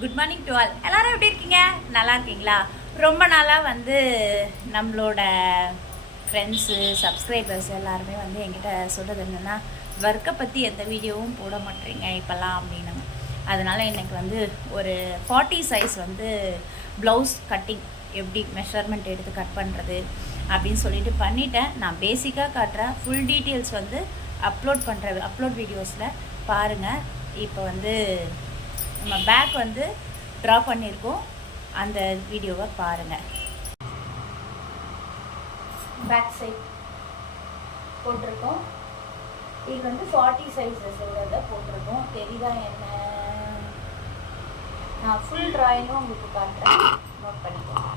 Good morning to all. எல்லாரும் எப்படி இருக்கீங்க? நல்லா இருக்கீங்களா? ரொம்ப நாளாக வந்து நம்மளோட ஃப்ரெண்ட்ஸு சப்ஸ்கிரைபர்ஸ் எல்லாருமே வந்து என்கிட்ட சொல்கிறது என்னென்னா, ஒர்க்கை பற்றி எந்த வீடியோவும் போட மாட்டேறீங்க இப்போல்லாம் அப்படின்னாங்க. அதனால் எனக்கு வந்து ஒரு 40 சைஸ் வந்து ப்ளவுஸ் கட்டிங் எப்படி மெஷர்மெண்ட் எடுத்து கட் பண்ணுறது அப்படின்னு சொல்லிட்டு பண்ணிட்டேன். நான் பேசிக்காக காட்டுறேன். ஃபுல் டீட்டெயில்ஸ் வந்து அப்லோட் வீடியோஸில் பாருங்கள். இப்போ வந்து நம்ம பேக் வந்து ட்ரா பண்ணியிருக்கோம், அந்த வீடியோவை பாருங்கள். பேக் சைட் போட்டிருக்கோம். இது வந்து 40 சைஸஸோட போட்டிருக்கோம். தெரியுதா என்ன? நான் ஃபுல் ட்ராயிங்கும் உங்களுக்கு காட்டுறேன், நோட் பண்ணிக்கோங்க.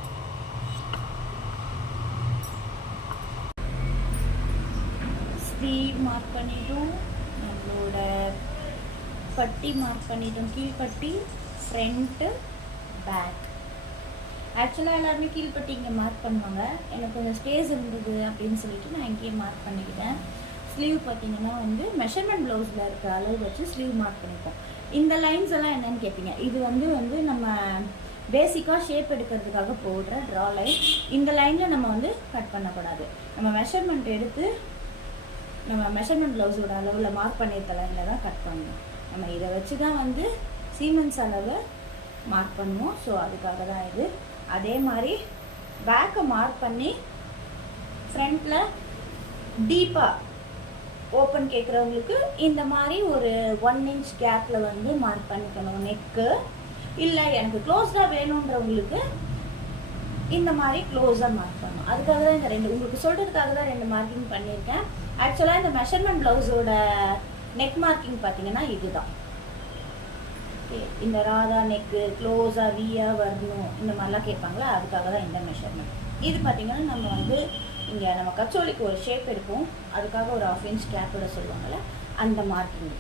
ஸ்லீவ் மார்க் பண்ணிட்டோம், நம்மளோட பட்டி மார்க் பண்ணிட்டோம், கீழ்பட்டி, ஃப்ரண்ட்டு, பேக். ஆக்சுவலாக எல்லாருமே கீழ்பட்டி இங்கே மார்க் பண்ணுவாங்க. எனக்கு கொஞ்சம் ஸ்பேஸ் இருந்தது அப்படின்னு சொல்லிட்டு நான் இங்கேயே மார்க் பண்ணிக்கிட்டேன். ஸ்லீவ் பார்த்தீங்கன்னா வந்து மெஷர்மெண்ட் ப்ளவுஸில் இருக்கிற அளவு வச்சு ஸ்லீவ் மார்க் பண்ணிப்போம். இந்த லைன்ஸ் எல்லாம் என்னன்னு கேட்பீங்க. இது வந்து நம்ம பேசிக்காக ஷேப் எடுக்கிறதுக்காக போடுற ட்ரா லைன். இந்த லைனில் நம்ம வந்து கட் பண்ணக்கூடாது. நம்ம மெஷர்மெண்ட் எடுத்து நம்ம மெஷர்மெண்ட் ப்ளவுஸோட அளவில் மார்க் பண்ணியிருக்க லைனில் தான் கட் பண்ணணும். நம்ம இதை வச்சு தான் வந்து சீமென்ஸ் அளவை மார்க் பண்ணுவோம். ஸோ அதுக்காக தான் இது. அதே மாதிரி பேக்கை மார்க் பண்ணி ஃப்ரண்ட்டில் டீப்பாக ஓப்பன் கேட்குறவங்களுக்கு இந்த மாதிரி ஒரு 1 இன்ச் கேப்பில் வந்து மார்க் பண்ணிக்கணும் நெக்கு. இல்லை எனக்கு க்ளோஸ்டாக வேணுன்றவங்களுக்கு இந்த மாதிரி க்ளோஸாக மார்க் பண்ணணும். அதுக்காக தான் இந்த ரெண்டு உங்களுக்கு சொல்கிறதுக்காக தான் 2 மார்க்கிங் பண்ணியிருக்கேன். ஆக்சுவலாக இந்த மெஷர்மெண்ட் ப்ளவுஸோட நெக் மார்க்கிங் பார்த்தீங்கன்னா இதுதான். இந்த ராதா நெக்கு க்ளோஸாக வீயாக வரணும் இந்த மாதிரிலாம் கேட்பாங்களா, அதுக்காக தான் இந்த மெஷர்மெண்ட். இது பார்த்தீங்கன்னா நம்ம வந்து இங்கே நம்ம கச்சோலிக்கு ஒரு ஷேப் எடுப்போம், அதுக்காக ஒரு 1/2 இன்ச் கேப்போட சொல்லுவாங்கள்ல, அந்த மார்க்கிங்.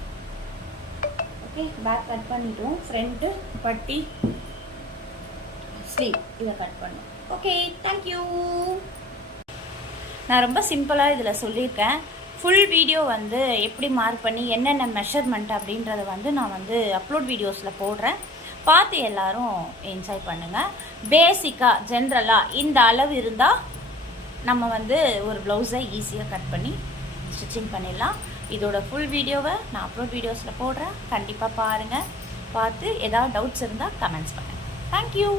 ஓகே, பேக் கட் பண்ணிட்டோம். ஃப்ரண்ட்டு, பட்டி, ஸ்லீவ் இதை கட் பண்ணோம். Okay, thank you. நான் ரொம்ப சிம்பிளாக இதில் சொல்லியிருக்கேன். ஃபுல் வீடியோ வந்து எப்படி மார்க் பண்ணி என்னென்ன மெஷர்மெண்ட் அப்படின்றத வந்து நான் வந்து அப்லோட் வீடியோஸில் போடுறேன், பார்த்து எல்லோரும் என்ஜாய் பண்ணுங்கள். பேசிக்காக ஜென்ரலாக இந்த அளவு இருந்தால் நம்ம வந்து ஒரு ப்ளவுஸை ஈஸியாக கட் பண்ணி ஸ்டிச்சிங் பண்ணிடலாம். இதோட ஃபுல் வீடியோவை நான் அப்லோட் வீடியோஸில் போடுறேன், கண்டிப்பாக பாருங்கள். பார்த்து ஏதாவது டவுட்ஸ் இருந்தால் கமெண்ட்ஸ் பண்ணுங்கள். தேங்க்யூ.